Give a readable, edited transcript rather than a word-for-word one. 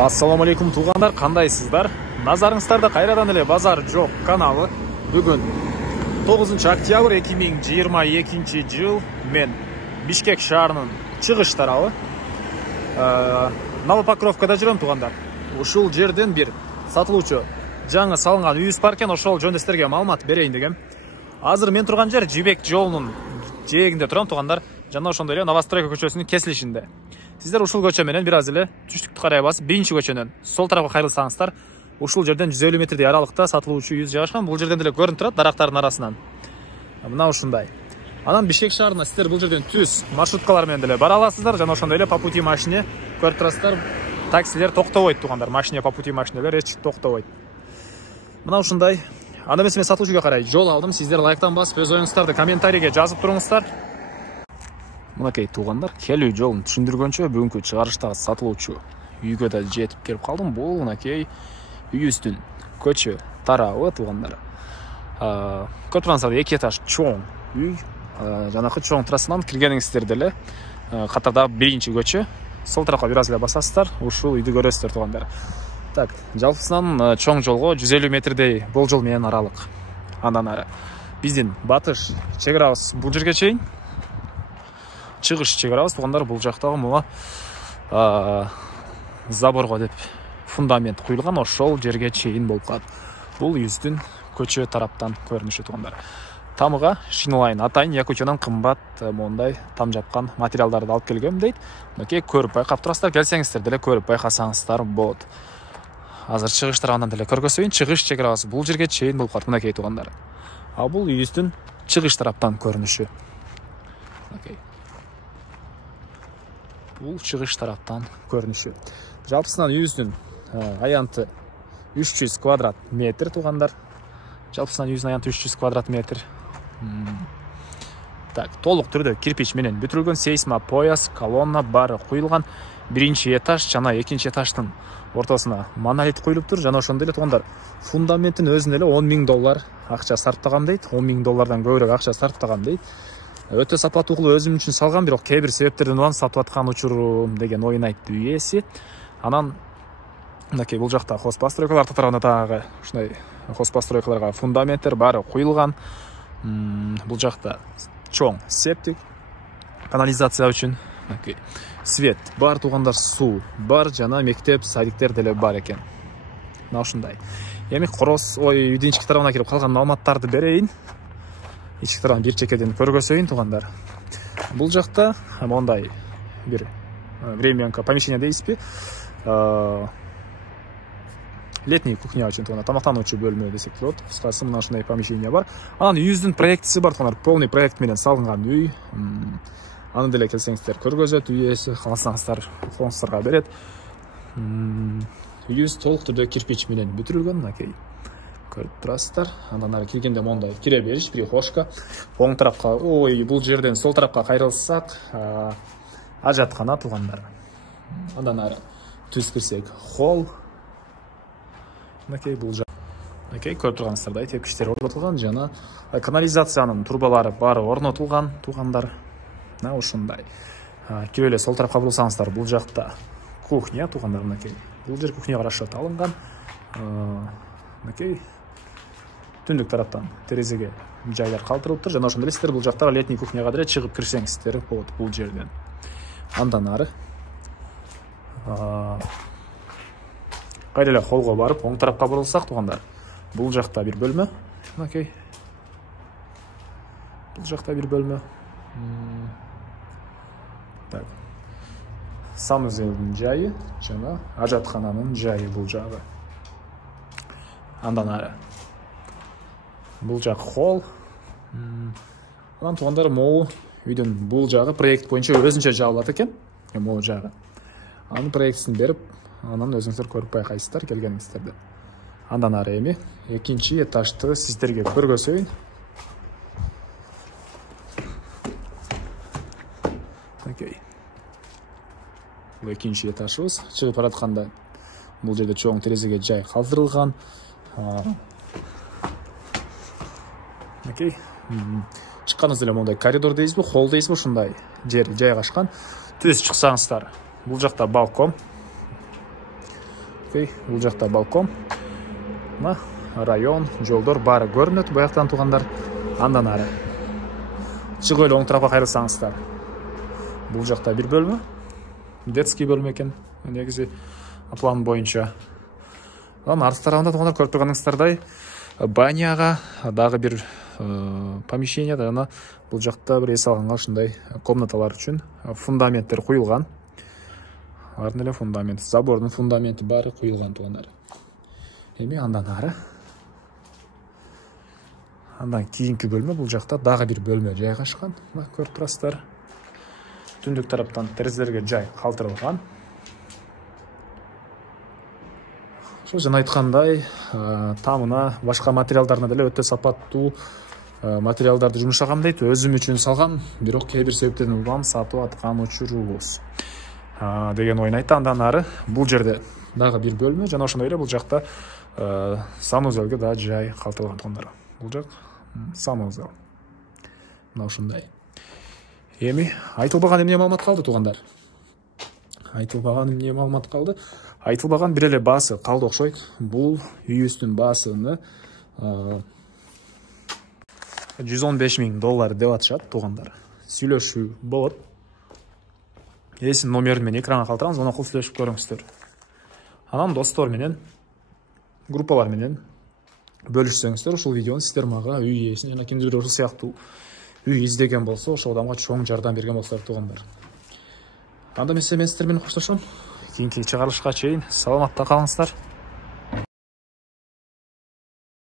Ассаламу алейкум туғандар, қандайсыздар? Назарыңыздарда қайрадан эле базар жоқ каналы. Бүгін 9 октябрь 2022 жыл мен Бишкек шаарынын чыгыш тарабы Новопокровкада жүрөм туғандар. Ушул жерден бир сатылуучу жаңы салынган үйүбүз бар экен, ошол жөнүндө силерге маалымат берейин дегем. Азыр мен турган жер Жибек жолунун жээгинде турам туғандар. Жана ошондой эле Новостройка көчөсүнүн кесилишинде. Сиздер ушул көчө менен бир аз эле түштүктү карай басып, биринчи көчөнөн сол тарапка кайрылсаңыздар, ушул жерден 150 метрдей аралыкта сатылуучу үйүбүз жайгашкан. Бул жерден деле көрүнүп турат дарактардын арасынан. Мына ушундай. Анан Бишкек шаарына сиздер бул жерден түз маршруткалар менен деле бара аласыздар. Жана ошондой эле по пути машине көрүп турасыздар. Таксилер токтобойт тугандар. Машине по пути машинелер эч токтобойт. Мына ушундай. Анда эмес мен сатылуучуга карай жол алдым. Сиздер лайктан басып, өз оюңуздарды комментарийге жазып туруңуздар. Мынакей тугандар, келүү жолун түшүндүргөнчө бүгүнкү чыгарыштагы сатылуучу үйгө да жетип келип калдым. Бул мынакей үйүбүздүн көчө тарабы тугандар. Көрүп турсаңыздар, 2 этаж чоң үй. Жанакы чоң трассанан киргениңиздерде эле катардагы биринчи көчө. Сол тарапка бир аз эле басасыздар, ушул үйдү көрөсүздөр тугандар. Так, жалпысынан чоң жолго 150 метрдей болжол менен аралык. Андан ары биздин батыш чек-арабыз бул жерге чейин. Чыгыш чек-арабыз тугандар, бул жактагы муга заборго деп фундамент куюлган, ошол жерге чейин болуп калат. Бул үйүбүздүн көчө тараптан көрүнүшү тугандар. Тамыга шиналайын атайын, Якутиядан кымбат мондай там жапкан материалдарды алып келгем дейт. Мынакей көрүп байкап турасыздар, келсеңиздер деле көрүп байкасаңыздар болот. Азыр чыгыштар андан деле көргөзөйүн. Чыгыш чек-арабыз бул жерге чейин болуп калат мынакей тугандар. Бул үйүбүздүн чыгыш тараптан көрүнүшү. Мынакей. Бул чыгыш тараптан көрүнүшү. Жалпысынан үйүбүздүн аянты 300 квадрат метр тугандар. Жалпысынан үйүбүздүн аянты 300 квадрат метр. Так, толук түрдө кирпич менен бүтүрүлгөн, сейсма пояс, колонна бары куюлган. Биринчи этаж жана экинчи этаждын ортосуна монолит куюлуптур. Жана ошондой эле тугандар, фундаменттин өзүнө эле $10,000 акча сарптаган дейт. $10,000 көбүрөөк акча сарптаган дейт. Өтө сапаттуу өзүм үчүн салган, бирок кээ бир себептерден улам сатып аткан учурум деген оюн айтты үй ээси. Анан мынакей бул жакта хозпостройкалар тарабында дагы ушундай хозпостройкаларга фундаменттер бары куюлган. Бул жакта чоң септик, канализация үчүн. Мынакей свет бар тугандар, суу бар, жана мектеп, садиктер деле бар экен. Мына ушундай. Эми үйдүн ички тарабына кирип калган маалыматтарды берейин. Ички тарабын бир чекеден көргөзөйүн тугандар. Бул жакта мондай бир временка помещение дейсизби? Летний кухня үчүн тугандар, тамактануучу бөлмө десек болот. Кыскасы мына ушундай помещение бар. Анан үйүбүздүн проектиси бар тугандар, полный проект менен салынган үй. Аны деле келсеңиздер көргөзөт үй ээси, кааласаңыздар колуңуздарга берет. Үйүбүз толук түрдө кирпич менен бүтүрүлгөн, мынакей. Көрүп турасыздар. Андан ары киргенде мондай кире бериш, прихожка. Оң тарапка, бул жерден сол тарапка кайрылсак, ажаткана тугандар. Андан ары түз кирсек, холл. Мынакей бул жак. Мынакей көрүп турганыңыздардай тепкичтер орнотулган, жана канализациянын турбалары бары орнотулган тугандар. Мына ушундай. Кире эле сол тарапка бурулсаңыздар, бул жакта кухня тугандар, мынакей. Бул жер кухняга расчет алынган. Мынакей түндүк тараптан терезеге жайлар калтырылыптыр. Жана ошондой эле сиздер бул жактагы летний кухняга деле чыгып кирсеңиздер болот бул жерден. Андан ары кайра эле холлго барып, оң тарапка бурулсак тугандар, бул жакта бир бөлмө. Мынакей. Бул жакта бир бөлмө. Так. Санузелдин жайы жана ажаткананын жайы бул жагы. Андан ары бул жак холл. Анан тугандар, могу үйдүн бул жагы проект боюнча өзүнчө жабылат экен. Могу жагы. Анын проектисин берип, анан өзүңүздөр көрүп байкайсыздар келгениңиздерде. Андан ары эми экинчи этажды сиздерге көргөзөйүн. Окей. Бул экинчи этажыбыз. Чыгып баратканда бул жерде чоң терезеге жай калтырылган. Окей. Чыкканыңызда эле мондай коридор дейсизби, холл дейсизби, ушундай жер жайгашкан. Түз чыксаңыздар, бул жакта балкон. Бул жакта балкон. Мына район, жолдор баары көрүнөт буяктан туугандар. Андан ары чыгып эле оң тарапка кайрылсаңыздар. Бул жакта бир бөлмө. Детский бөлмө экен. Негизи план боюнча. Анан арты тарабында туугандар көрүп турганыңыздардай баняга дагы бир помещение да, ана бул жакта бир эс алганга ушундай комнаталар үчүн фундаменттер куюлган. Ардын эле фундамент, забордун фундаменти баары куюлган туугандар. Эми андан ары. Андан кийинки бөлмө бул жакта дагы бир бөлмө жайгашкан. Мына көрүп турасыздар. Түндүк тараптан терезелерге жай калтырылган. Ошо жана айткандай, тамына, башка материалдарына деле өтө сапаттуу материалдарды жумшагам дейт. Өзүм үчүн салгам, бирок кээ бир себептерден улам сатып аткан учурубуз деген оюн айтты. Андан ары бул жерде дагы бир бөлмө жана ошондой эле бул жакта санузелге да жай калтырылган туугандар. Бул жак санузел. Мына ушундай. Эми айтылбаган эмне маалымат калды туугандар? Айтылбаган эмне маалымат калды? Айтылбаган бир эле баасы калды окшойт. Бул үйүбүздүн баасыны $115,000 деп атышат туугандар. Сүйлөшүү болот. Эсин номерин мен экранга калтырам, звонок кылып сүйлөшүп көрүңүздөр. Анан достор менен, группалар менен бөлүшсөңүздөр, ушул видеону сиздер мага үй ээсин жана кимдир ушул сыяктуу үй издеген болсо, ошол адамга чоң жардам берген болсоор туугандар. Анда мен сиздер менен коштошом. Кийинки чыгарылышка чейин саламатта калыңыздар.